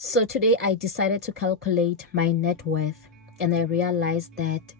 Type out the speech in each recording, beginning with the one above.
So today I decided to calculate my net worth, and I realized that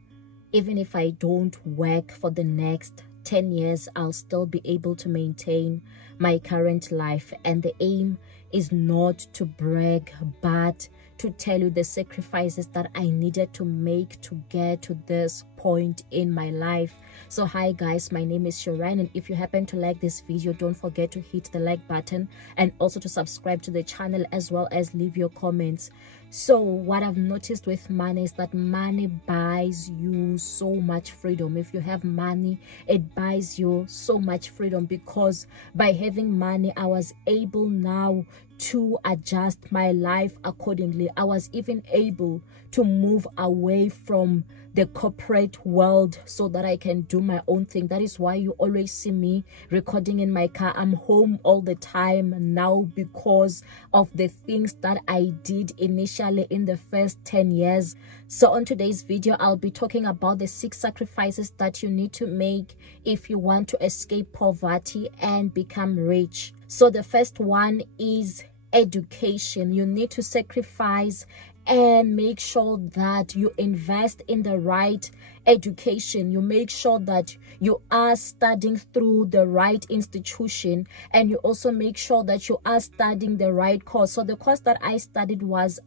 even if I don't work for the next 10 years, I'll still be able to maintain my current life. And the aim is not to brag, but to tell you the sacrifices that I needed to make to get to this point in my life. So hi guys, my name is XIREN, and if you happen to like this video, don't forget to hit the like button and also to subscribe to the channel, as well as leave your comments. So what I've noticed with money is that money buys you so much freedom. If you have money, it buys you so much freedom, because by having money, I was able now to adjust my life accordingly. I was even able to move away from the corporate world so that I can do my own thing. That is why you always see me recording in my car. I'm home all the time now because of the things that I did initially in the first 10 years. So on today's video, I'll be talking about the 6 sacrifices that you need to make if you want to escape poverty and become rich. So the first one is education. You need to sacrifice and make sure that you invest in the right education. You make sure that you are studying through the right institution, and you also make sure that you are studying the right course. So the course that I studied was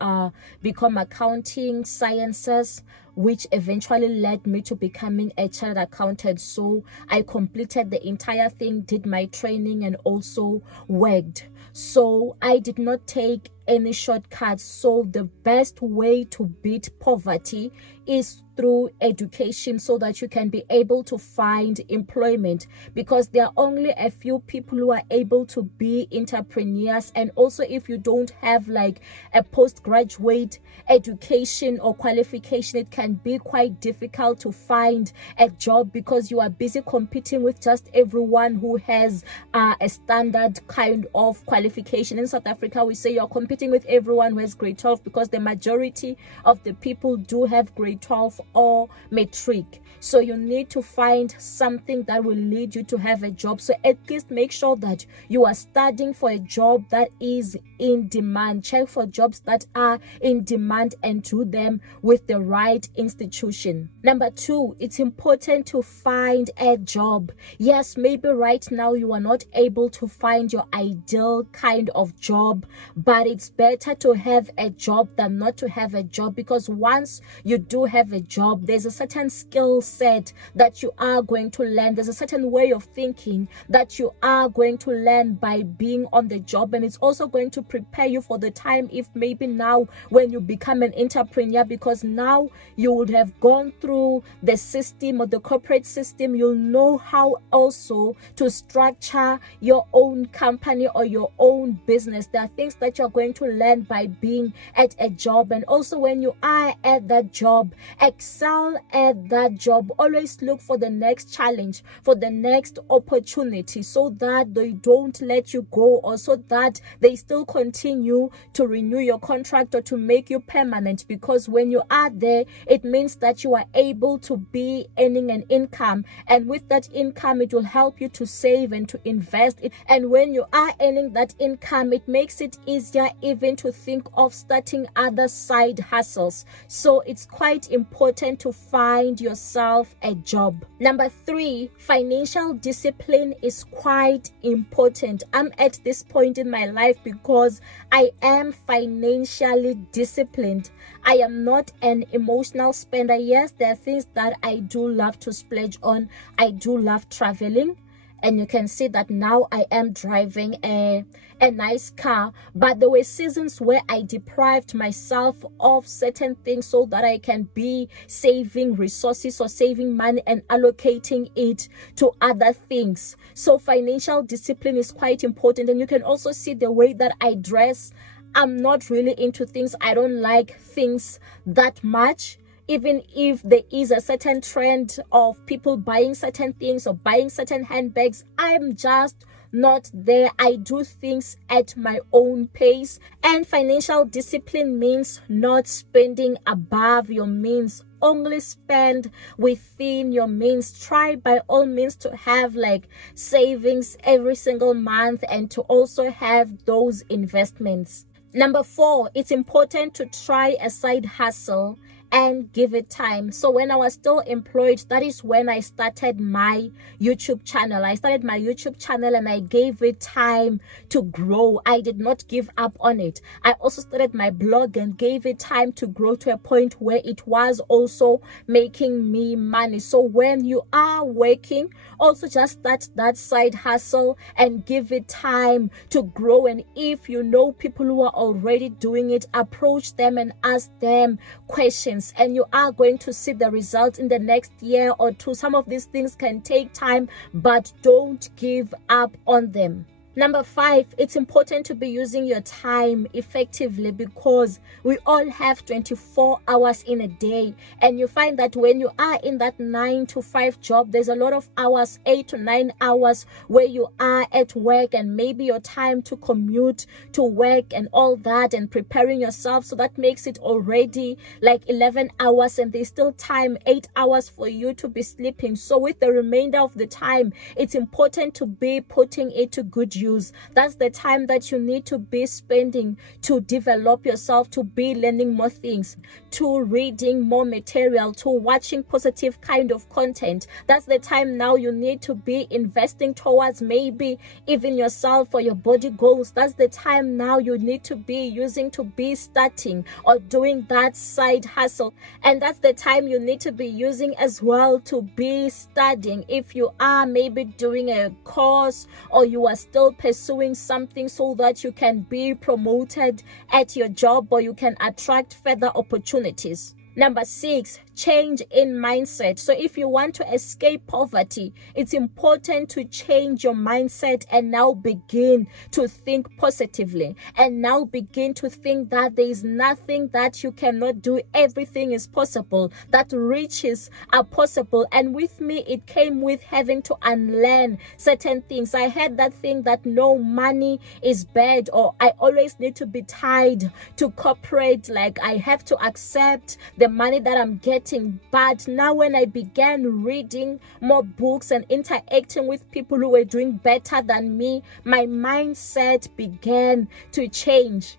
become accounting sciences, which eventually led me to becoming a chartered accountant. So I completed the entire thing, did my training, and also worked. So I did not take any shortcuts. So the best way to beat poverty is through education, so that you can be able to find employment, because there are only a few people who are able to be entrepreneurs. And also, if you don't have like a postgraduate education or qualification, it can be quite difficult to find a job, because you are busy competing with just everyone who has a standard kind of qualification. In South Africa, we say you're competing with everyone who has grade 12, because the majority of the people do have grade 12 or matric. So you need to find something that will lead you to have a job. So at least make sure that you are studying for a job that is in demand. Check for jobs that are in demand and do them with the right institution. Number 2, it's important to find a job. Yes, maybe right now you are not able to find your ideal kind of job, but it's better to have a job than not to have a job, because once you do have a job, there's a certain skill set that you are going to learn. There's a certain way of thinking that you are going to learn by being on the job, and it's also going to prepare you for the time if maybe now when you become an entrepreneur, because now you would have gone through the system or the corporate system. You'll know how also to structure your own company or your own business. There are things that you're going to learn by being at a job. And also, when you are at that job, excel at that job. Always look for the next challenge, for the next opportunity, so that they don't let you go, or so that they still continue to renew your contract or to make you permanent. Because when you are there, it means that you are able to be earning an income, and with that income, it will help you to save and to invest it. And when you are earning that income, it makes it easier even to think of starting other side hustles. So it's quite important to find yourself a job. Number 3, financial discipline is quite important. I'm at this point in my life because I am financially disciplined. I am not an emotional spender. Yes, there are things that I do love to splurge on. I do love traveling, and you can see that now I am driving a nice car. But there were seasons where I deprived myself of certain things so that I can be saving resources or saving money and allocating it to other things. So financial discipline is quite important. And you can also see the way that I dress. I'm not really into things. I don't like things that much. Even if there is a certain trend of people buying certain things or buying certain handbags, I'm just not there. I do things at my own pace. And financial discipline means not spending above your means. Only spend within your means. Try by all means to have like savings every single month, and to also have those investments. Number 4, it's important to try a side hustle and give it time. So when I was still employed, that is when I started my YouTube channel. I started my YouTube channel and I gave it time to grow. I did not give up on it. I also started my blog and gave it time to grow to a point where it was also making me money. So when you are working, also just start that side hustle and give it time to grow. And if you know people who are already doing it, approach them and ask them questions, and you are going to see the results in the next year or two. Some of these things can take time, but don't give up on them. Number 5, it's important to be using your time effectively, because we all have 24 hours in a day. And you find that when you are in that 9 to 5 job, there's a lot of hours, 8 to 9 hours, where you are at work, and maybe your time to commute to work and all that and preparing yourself. So that makes it already like 11 hours, and there's still time, 8 hours for you to be sleeping. So with the remainder of the time, it's important to be putting it to good use. That's the time that you need to be spending to develop yourself, to be learning more things, to reading more material, to watching positive kind of content. That's the time now you need to be investing towards maybe even yourself or your body goals. That's the time now you need to be using to be starting or doing that side hustle. And that's the time you need to be using as well to be studying. If you are maybe doing a course or you are still pursuing something so that you can be promoted at your job or you can attract further opportunities. Number 6, change in mindset. So if you want to escape poverty, it's important to change your mindset and now begin to think positively, and now begin to think that there is nothing that you cannot do. Everything is possible, that riches are possible. And with me, it came with having to unlearn certain things. I had that thing that no, money is bad, or I always need to be tied to corporate, like I have to accept the money that I'm getting. But now when I began reading more books and interacting with people who were doing better than me, my mindset began to change.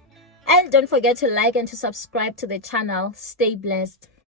And don't forget to like and to subscribe to the channel. Stay blessed.